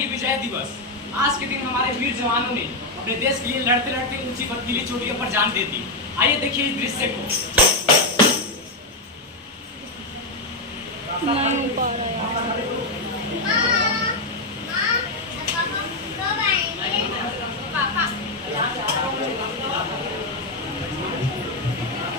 कारगिल विजय दिवस। आज के दिन हमारे वीर जवानों ने अपने देश के लिए लड़ते लड़ते ऊंची बर्फीली चोटियों पर जान दे दी। आइए देखिए इस दृश्य को। नहीं पा रहा यार।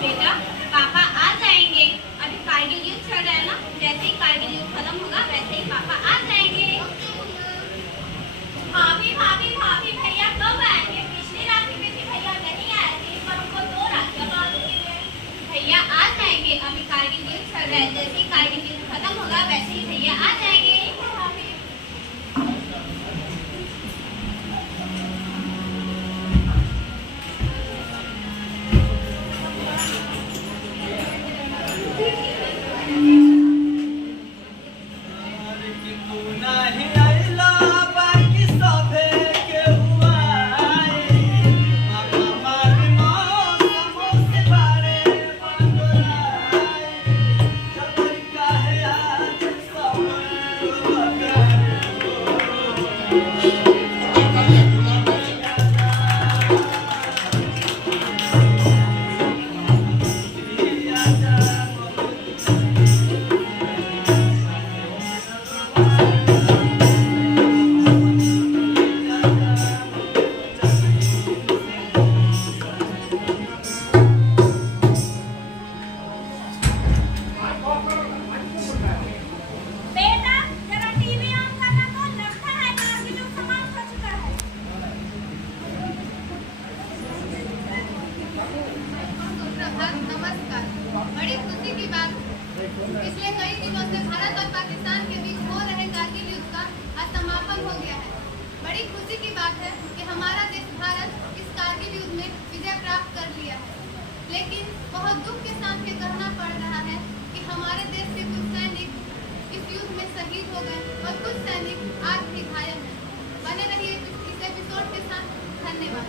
बेटा पापा आ जाएंगे, अभी कारगिल युद्ध चल रहा है ना, जैसे ही कारगिल युद्ध खत्म होगा वैसे ही पापा आ जाएंगे। भाभी भाभी भाभी भैया कब आएंगे? पिछली रात में भी भैया नहीं आए थे, पर हमको 2 रात के बाद मिले। भैया आ जाएंगे, अभी कारगिल युद्ध चल रहा है, जैसे ही कारगिल युद्ध खत्म होगा वैसे ही भैया आ जाएंगे। बड़ी खुशी की बात, पिछले कई दिनों से भारत और पाकिस्तान के बीच हो रहे कारगिल युद्ध का आज समापन हो गया है। बड़ी खुशी की बात है कि हमारा देश भारत इस कारगिल युद्ध में विजय प्राप्त कर लिया है। लेकिन बहुत दुख के साथ ये कहना पड़ रहा है कि हमारे देश के कुछ सैनिक इस युद्ध में शहीद हो गए और कुछ सैनिक आज भी घायल हैं। बने रहिए इस एपिसोड के साथ। धन्यवाद।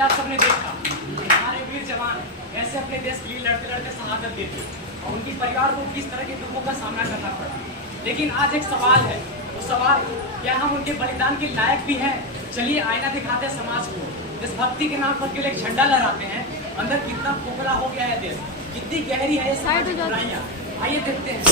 आप सबने देखा हमारे वीर जवान कैसे अपने देश के लिए लड़ते लड़ते शहादत देते और उनकी परिवार को किस तरह के दुखों का सामना करना पड़ा। लेकिन आज एक सवाल है, वो सवाल क्या हम उनके बलिदान के लायक भी हैं? चलिए आईना दिखाते हैं समाज को। देशभक्ति के नाम पर केवल एक झंडा लहराते हैं, अंदर कितना खोखला हो गया है देश, कितनी गहरी है ये सारी बुराइयां। आइए देखते हैं।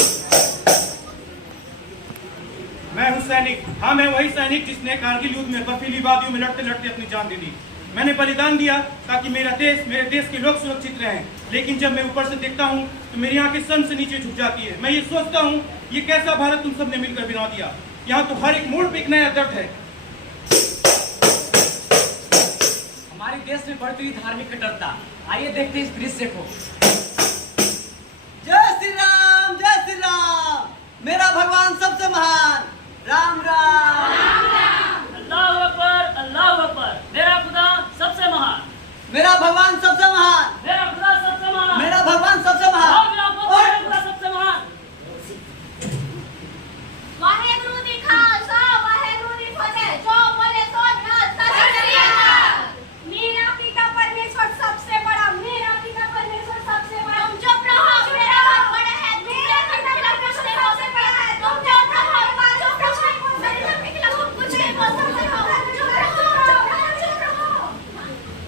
मैं हूँ सैनिक। हाँ, मैं वही सैनिक जिसने कारगिल युद्ध में बर्फीली वादियों में लड़ते लड़ते अपनी जान दे दी। मैंने बलिदान दिया ताकि मेरे देश के लोग सुरक्षित रहें। लेकिन जब मैं ऊपर से देखता हूँ तो मेरी आंखें सन से नीचे झुक जाती है। मैं ये सोचता हूँ, ये कैसा भारत तुम सबने मिलकर बना दिया। यहाँ तो हर एक मोड़ पे एक नया दर्द है। हमारे देश में बढ़ती हुई धार्मिक कट्टरता, आइए देखते हैं इस दृश्य को। जय श्री राम, जय श्री राम। मेरा भगवान सबसे महान। राम राम। अल्लाह अकबर, मेरा खुदा सबसे महान। मेरा भगवान सबसे महान। मेरा खुदा सबसे महान। मेरा भगवान सबसे महान। मेरा खुदा सबसे महान। वाहेगुरु दी खालसा, वाहेगुरु दी फतेह। जो बोले सो सत श्री अकाल। मेरा पिता परमेश्वर सबसे बड़ा, मेरा पिता परमेश्वर सबसे बड़ा। तुम चुप रहो, मेरा हाथ बड़ा है। मेरा पिता परमेश्वर सबसे बड़ा है। तुम चुप रहो, चुप रहो। तुम कुछ नहीं बोल सकते हो। चुप रहो, चुप रहो।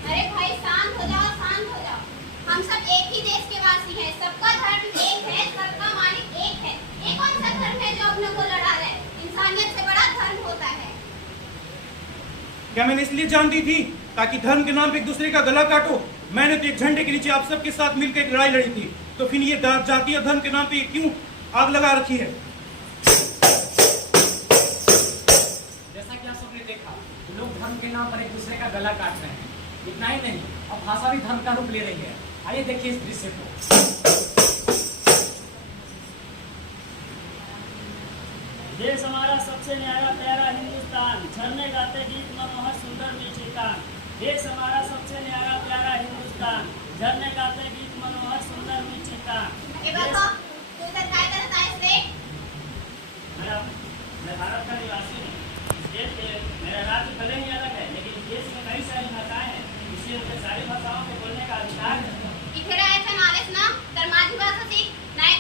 अरे भाई शांत हो जाओ, शांत हो जाओ। हम सब एक ही देश के वासी हैं। सबका धर्म एक है, सबका मालिक एक है। ये कौन सा धर्म है जो अपने को लड़ा रहा है? इंसानियत से बड़ा धर्म होता है। क्या मैंने इसलिए जान दी थी ताकि धर्म के नाम पे एक दूसरे का गला काटो? मैंने तो एक झंडे के नीचे आप सबके साथ मिलकर एक लड़ाई लड़ी थी, तो फिर ये जातीय धर्म के नाम पे क्यों आग लगा रखी है? जैसा कि आप सबने देखा, लोग धर्म के नाम पर एक दूसरे का गला काट रहे हैं। इतना ही नहीं, अब भाषा भी धर्म का रूप ले रही है। आइए देखिए इस दृश्य को। देश हमारा सबसे न्यारा प्यारा हिंदुस्तान, झरने गाते गीत मनोहर सुंदर मीठी तान। देश हमारा सबसे न्यारा प्यारा हिंदुस्तान, झरने गाते गीत मनोहर सुंदर मीठी तान। ये बताओ, तू इधर काय करता है रे? मैं भारत का निवासी हूँ। इस देश के मेरा राज्य भले ही अलग है, लेकिन इस देश में कई सारी भाषाएं हैं, इसलिए मुझे सारी भाषाओं को बोलने का अधिकार है। इथे राहायचं नावेस ना तर माझी भाषा सीख, नाही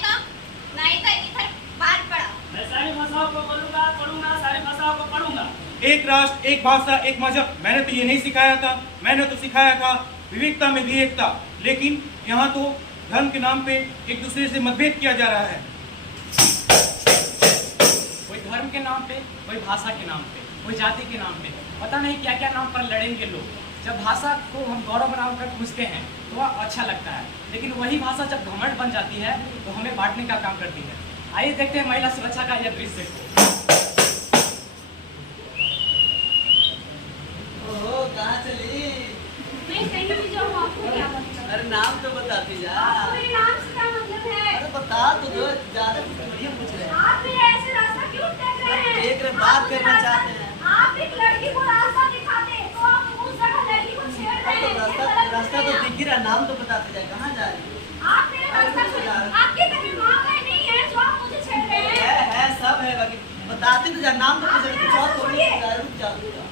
तर इथं बाहेर पडा। मैं सारी भाषाओं को बोलूंगा, पढ़ूंगा, सारी भाषाओं को पढ़ूंगा। एक राष्ट्र, एक भाषा, एक मजहब। मैंने तो ये नहीं सिखाया था। मैंने तो सिखाया था विविधता में भी एकता। लेकिन यहाँ तो धर्म के नाम पे एक दूसरे से मतभेद किया जा रहा है। कोई धर्म के नाम पे, कोई भाषा के नाम पे, कोई जाति के नाम पे, पता नहीं क्या क्या नाम पर लड़ेंगे लोग। जब भाषा को हम गौरव बनाकर पूछते हैं तो वह अच्छा लगता है, लेकिन वही भाषा जब घमंड बन जाती है तो हमें बांटने का काम करती है। आइए देखते हैं महिला सुरक्षा का यह दृश्य। ओहो, कहाँ चली? मैं कहीं भी जाऊँ, आपको क्या मतलब? अरे नाम तो बताती जा। आपको मेरे नाम से क्या मतलब है? अरे बता तो दो, ज्यादा कुछ बढ़िया पूछ रहे हैं। आप मेरे ऐसे रास्ता क्यों देख रहे हैं? देख रहे, बात करना चाहते हैं। आप एक लड़की को रास्ता दिखाते हैं, तो आप उस जगह लड़की को छेड़ रहे हैं। ये गलत रास्ता तो है। दिख ही रहा, नाम तो बताते जा। कहाँ जा रही है? आप मेरे रास्ता से, आपकी कभी माँ बहन नहीं है जो आप मुझे छेड़ रहे हैं? है सब है, बाकी बताते तो जा। नाम तो आप कुछ मेरा और रास्ता थोड़ी छोड़िए। बता। रुक जा, रुक जा।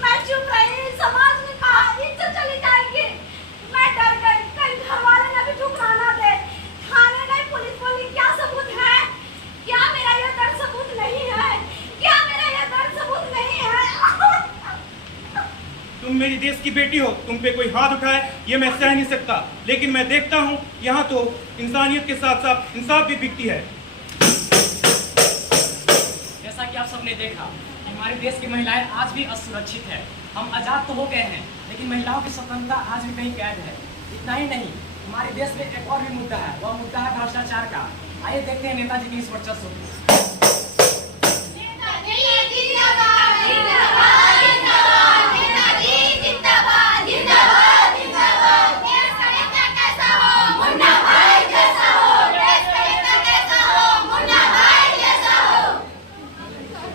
मैं चुप रही, समाज में कहा इज्जत चली जाएगी। मैं डर गई, कहीं घर वाले ना भी ठुकराना दे। थाने गई, पुलिस बोली क्या सबूत है? क्या मेरा ये दर्द सबूत नहीं है? क्या मेरा ये दर्द सबूत नहीं है? तुम मेरी देश की बेटी हो, तुम पे कोई हाथ उठाए ये मैं सह नहीं सकता। लेकिन मैं देखता हूँ यहाँ तो इंसानियत के साथ साथ इंसाफ भी बिकती है। जैसा कि आप सबने देखा कि हमारे देश की महिलाएं आज भी असुरक्षित है। हम आज़ाद तो हो गए हैं, लेकिन महिलाओं की स्वतंत्रता आज भी कहीं कैद है। इतना ही नहीं, हमारे देश में एक और भी मुद्दा है, वह मुद्दा है भ्रष्टाचार का। आइए देखते हैं नेताजी की इस वर्चस्व को। नेताजी जिंदाबाद, जिंदाबाद, जिंदाबाद। नेताजी जिंदाबाद, जिंदाबाद, जिंदाबाद। देश का नेता कैसा हो? मुन्ना भाई जैसा हो। देश का नेता कैसा हो? मुन्ना भाई जैसा हो।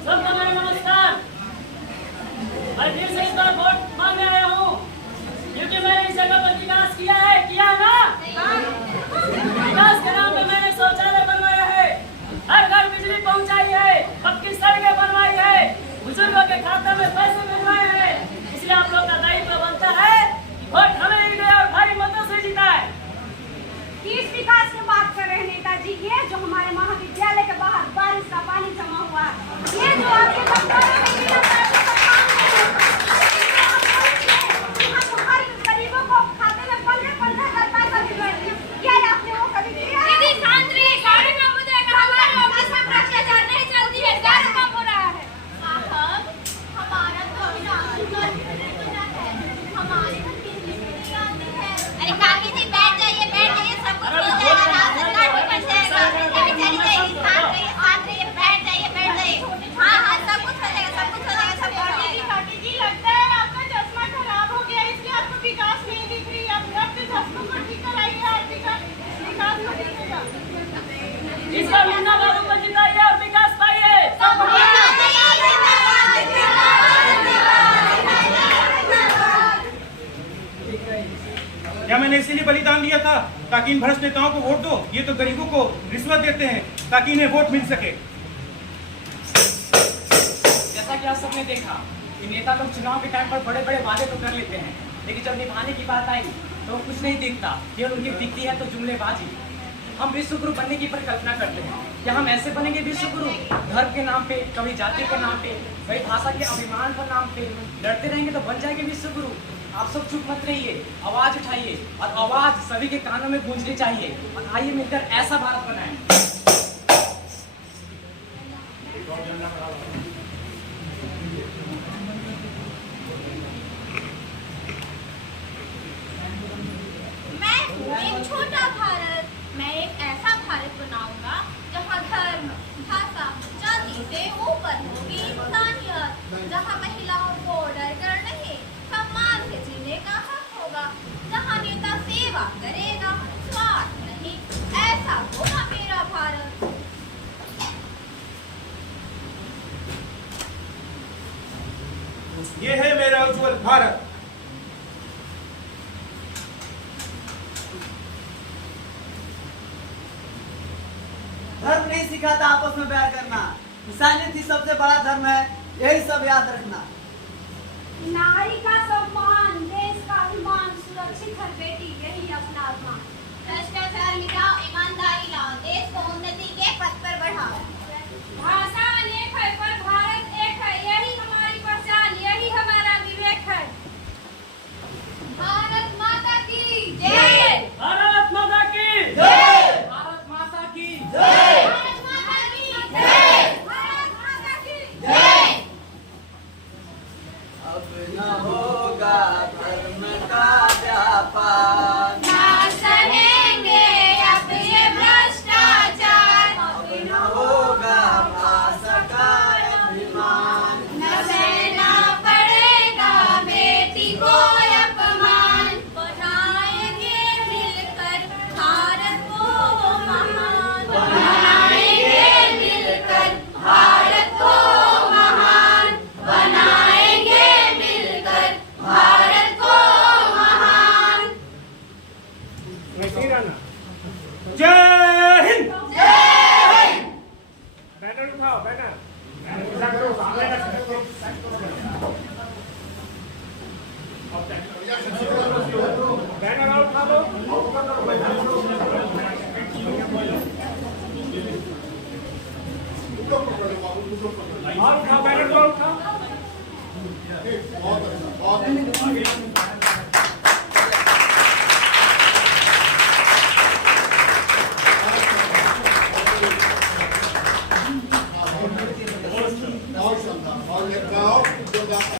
सबको मेरा नमस्कार। मैं फिर से इस बार वोट मांगने आया हूँ, क्योंकि मैंने इस जगह पर विकास किया है ना? विकास के नाम पे मैंने शौचालय बनवाया है, हर घर बिजली इसीलिए बलिदान दिया था ताकि इन भ्रष्ट नेताओं को वोट दो। ये तो गरीबों को रिश्वत देते हैं ताकि इन्हें वोट मिल सके। जैसा कि आप सबने देखा कि नेता लोग चुनाव के टाइम पर बड़े बड़े वादे तो कर लेते हैं, लेकिन जब निभाने की बात आई तो कुछ नहीं दिखता। केवल उनकी दिखती है तो जुमलेबाजी। हम विश्व गुरु बनने की परिकल्पना करते हैं। क्या हम ऐसे बनेंगे विश्व गुरु? धर्म के नाम पे, कभी जाति के नाम पे, कभी भाषा के अभिमान के नाम पे लड़ते रहेंगे तो बन जाएंगे विश्व गुरु। आप सब चुप मत रहिए, आवाज उठाइए और आवाज सभी के कानों में गूंजनी चाहिए और आइए मिलकर ऐसा भारत बनाएं। मैं हूँ एक छोटा भारत। मैं एक ऐसा भारत बनाऊंगा जहाँ धर्म, भाषा, जाति से ऊपर होगी इंसानियत, जहाँ महिलाओं को डर कर नहीं, सम्मान से जीने का हक होगा, जहाँ नेता सेवा करेगा, स्वार्थ नहीं। ऐसा होगा मेरा भारत। ये है मेरा उज्जवल भारत। धर्म नहीं सिखाता आपस में प्यार करना, इंसानियत ही सबसे बड़ा धर्म है, यही सब याद रखना। नारी का सम्मान, देश का अभिमान, सुरक्षित हर बेटी यही अपना अभिमान। भ्रष्टाचार मिटाओ, ईमानदारी लाओ, देश को उन्नति के पथ पर बढ़ाओ। भाषा अनेक है पर भारत एक है, यही हमारी पहचान, यही हमारा विवेक है। भारत माता की जय। भारत माता की भारत माता की भारत माता की जय। भारत माता की जय। अब न होगा धर्म का व्यापार, ना सहेंगे अब ये भ्रष्टाचार, अब न होगा भाषा का अभिमान, न सहना पड़ेगा बेटी को अपमान। बनाएंगे मिलकर भारत को महान, बनाएंगे मिलकर भारत को महान, बनाएंगे मिलकर भारत को महान। जय